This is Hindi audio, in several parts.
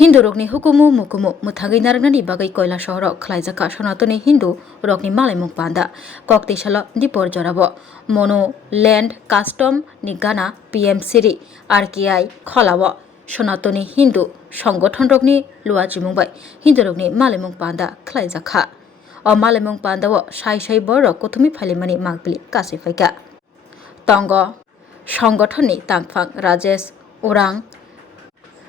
हिंदू रकनी हुकुमु मुकुमु मुथागै नारगनानि बागै कयला शहर खलाइजाखा सनातनी हिंदू रकनी मालायमुं पान्दा ककतेसाल दीपर जराबो मनो लैंड कास्टम नि गाना पीएमसीरी आरकेआई खलाव सनातनी हिंदू संगठन रकनी लुआजिमुंबाय हिंदू रकनी मालायमुं पान्दा खलाइजाखा अ मालायमुं पान्दाव साइ साइ बर कथुमि फालिमानि मांगपिलि कासिफाइका तंग संगठननि तांगफां राजेश उरां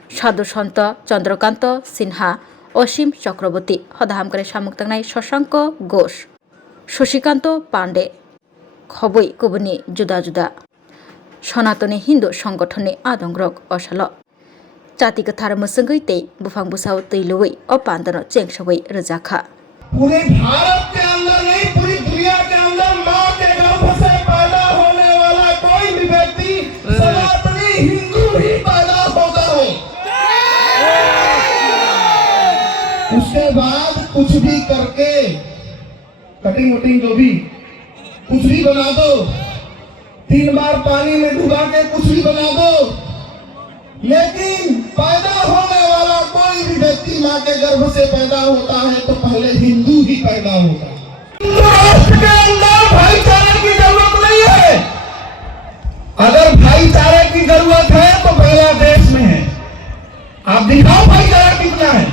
साधु सन्त चंद्रकांत सिन्हा असीम चक्रवर्ती हदाहामकारे सामुक तांगनाय शशांक घोष शशिकांत पांडे खबै गुबुननि जुदा जुदा सनातनी हिंदू संगठननि आदंग्रक असाल जाति गोथार मोसंगै तै बुफां बुसाव तैलुवै अ पांदनो चेंगसवै रजाखा पूरे भारत के अंदर नहीं पूरी दुनिया के अंदर मां के गर्भ से पैदा होने वाला कोई भी व्यक्ति सनातनी हिंदू ही पैदा होता है। उसके बाद कुछ भी करके कटिंग वटिंग जो भी कुछ भी बना दो, 3 बार पानी में डुबा के कुछ भी बना दो, लेकिन पैदा होने वाला कोई भी व्यक्ति मां के गर्भ से पैदा होता है तो पहले हिंदू ही पैदा होता है। राष्ट्र के अंदर भाईचारे की जरूरत नहीं है। अगर भाईचारे की जरूरत है तो पहला देश में है। आप दिखाओ भाईचारा कितना है।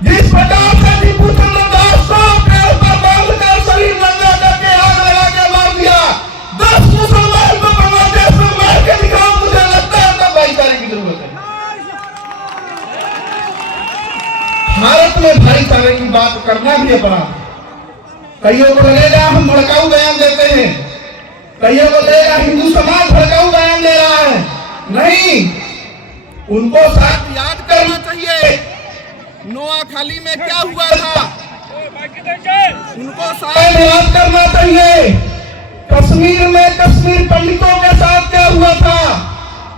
जिस प्रकार से टीपू चंद्र दास को पेड़ पर बांध कर शरीर नंगा करके आग लगा के मार दिया, 10 मुसलमान को बांग्लादेश में मार के दिखाओ, मुझे लगता है तब भाईचारे की जरूरत है। भारत में भाईचारे की बात करना भी अपराध है। कईयों को लगेगा हम भड़काऊ बयान देते हैं, कईयों को लगेगा हिंदू समाज भड़काऊ बयान दे रहा है। नहीं, उनको साथ याद करना चाहिए नोआखाली में क्या हुआ था, उनको शायद याद करना चाहिए कश्मीर में कश्मीर पंडितों के साथ क्या हुआ था,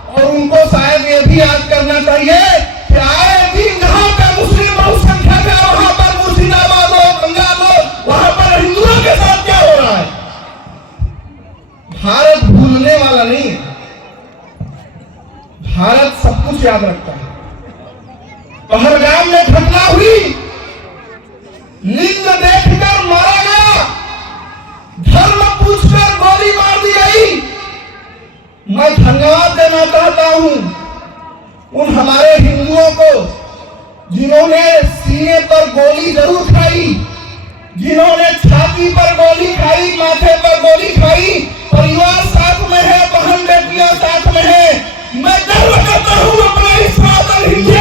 और उनको शायद ये भी याद करना चाहिए कि आए दिन जहां पे मुस्लिम बहुसंख्यक है वहां पर मुर्शिदाबाद हो, बंगाल हो, वहां पर हिंदुओं के साथ क्या हो रहा है। भारत भूलने वाला नहीं है, भारत सब कुछ याद रखता है। पहलगाम में घटना हुई, लिंग देखकर मारा गया, धर्म पूछकर गोली मार दी गई। मैं धन्यवाद देना चाहता हूं उन हमारे हिंदुओं को जिन्होंने सीने पर गोली जरूर खाई, जिन्होंने छाती पर गोली खाई, माथे पर गोली खाई, परिवार साथ में है, बहन बेटियां साथ में है। मैं गर्व करता हूं अपने इस सनातन हिंदू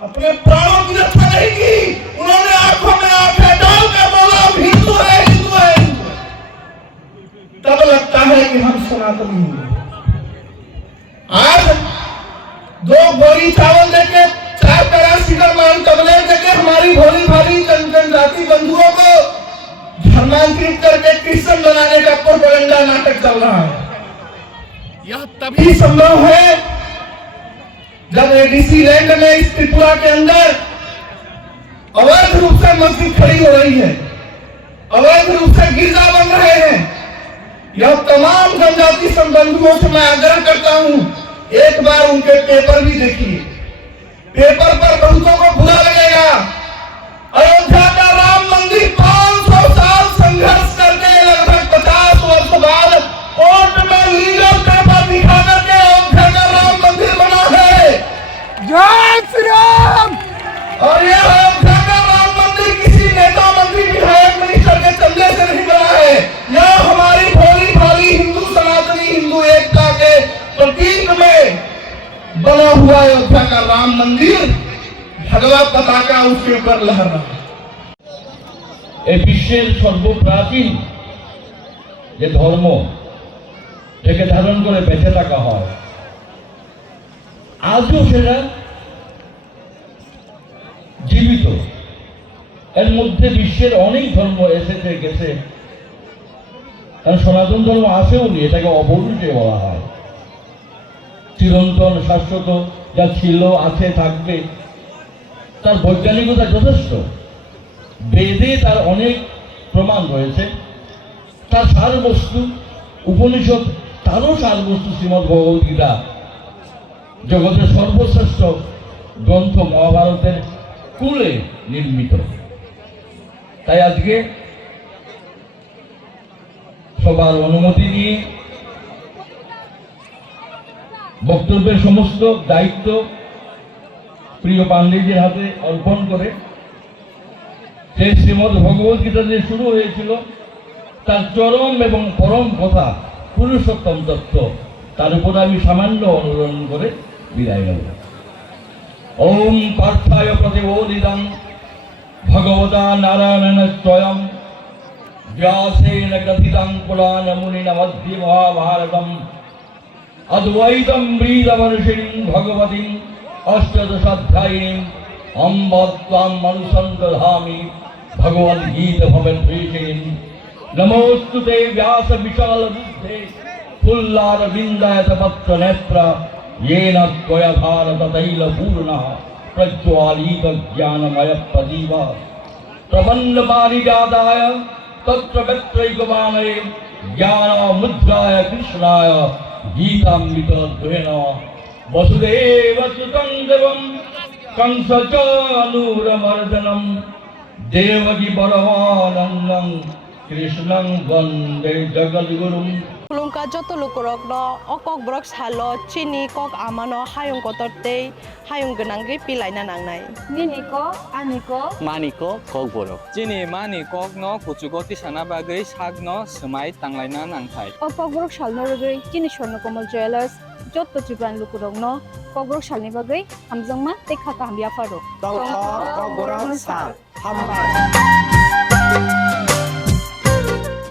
अपने प्राणों की रक्षा नहीं की, उन्होंने आंखों में आंखें डाल कर बोला हिंदू है, हिंदू है, हिंदू है। तब लगता है कि हम सनातनी हैं। आज 2 बोरी चावल देके 4 पैरासीटामोल मान टबलेट देके हमारी भोली भाली जनजाति बंधुओं को धर्मांतरित करके क्रिश्चियन बनाने का प्रोपेगेंडा नाटक चल रहा है। यह तभी संभव है जब एडीसी लैंड में इस त्रिपुरा के अंदर अवैध रूप से मस्जिद खड़ी हो रही है, अवैध रूप से गिरजा बन रहे हैं। यह तमाम जनजाति संबंधियों से मैं आग्रह करता हूं, एक बार उनके पेपर भी देखिए। पेपर पर बहुतों को बुरा लगेगा। अयोध्या का राम मंदिर 500 साल संघर्ष करके लगभग 50 वर्ष बाद कोर्ट में लीगल पेपर दिखा करके अयोध्या का राम मंदिर बना है। जय श्री राम। और यह अयोध्या का राम मंदिर किसी नेता मंत्री विधायक मिनिस्टर के चंदे से नहीं बना है। यह हमारी भोली भाली हिंदू सनातनी हिंदू एकता के प्रतीक में बना हुआ अयोध्या का राम मंदिर, भगवा पताका उसके ऊपर लहर रहा है। বিশ্বের সর্বপ্রাচীন যে ধর্ম একে ধারণ করে বেঁচে থাকা হয়, আজও সেটা জীবিত। এর মধ্যে বিশ্বের অনেক ধর্ম এসেছে গেছে, কারণ সনাতন ধর্ম আসেওনি, এটাকে অপরিচয় বলা হয়। চিরন্তন শাশ্বত যা ছিল আছে থাকবে, তার বৈজ্ঞানিকতা যথেষ্ট। বেদে তার অনেক প্রমাণ রয়েছে, তার সার বস্তু উপনিষদ তারও সারবস্তু শ্রীমদ্ ভগবদ গীতা, জগতের সর্বশ্রেষ্ঠ গ্রন্থ মহাভারতের কুলে নির্মিত। তাই আজকে সবার অনুমতি নিয়ে বক্তব্যের সমস্ত দায়িত্ব প্রিয় পান্ডেজির হাতে অর্পণ করে সেই শ্রীমদ্ ভগবদ গীতা যে শুরু হয়েছিল তার চরম এবং পরম কথা পুরুষোত্তম তত্ত্ব, তার উপর আমি সামান্য অনুরণ করে বিদায় নেব। ওম পার্থায় প্রতিবোধিতং ভগবতা নারায়ণেন স্বয়ং ব্যাসেন কথিতং পুরাণ মুনিনা মধ্যে মহাভারতম অদ্বৈতম ব্রীদমর্ষিণীং ভগবতীং অষ্টাদশাধ্যায়িনীং অম্ব ত্বাং অনুসন্দধামি ভগবদ্গীতা ভবেদ্ভীষিণীং। নমোস্তুতে ব্যাস বিশাল বুদ্ধে ফুল্লার বিন্দায়ত পত্র নেত্র येन त्वया भारत तैल पूर्णः प्रज्वालित ज्ञानमय प्रदीप प्रबन्ध पारिजाताय तत्र गत्रैकपाणये ज्ञान मुद्राय कृष्णाय गीतामृत द्वेन वसुदेव सुतं देवं कंसचानूरमर्दनं देवकी परमानन्दं कृष्णं वन्दे जगद्गुरुं। Kulungka joto lukurokno okok brok salo chini kok amano hayung kotorte hayung genangri pilai na nangnai. Niniko, Aniko, Maniko kok borok. Jini mani kok no kuchugoti sana bagai sak no semai tanglai na nangthai. Okok Shalno Rugui, Chini Shorno Komal Jewelers, Joto Jubran Lukurogno, Kok Shalni Bagai, Hamzangma, Tekha Kambia Faro. Kok borok sa. Hamba.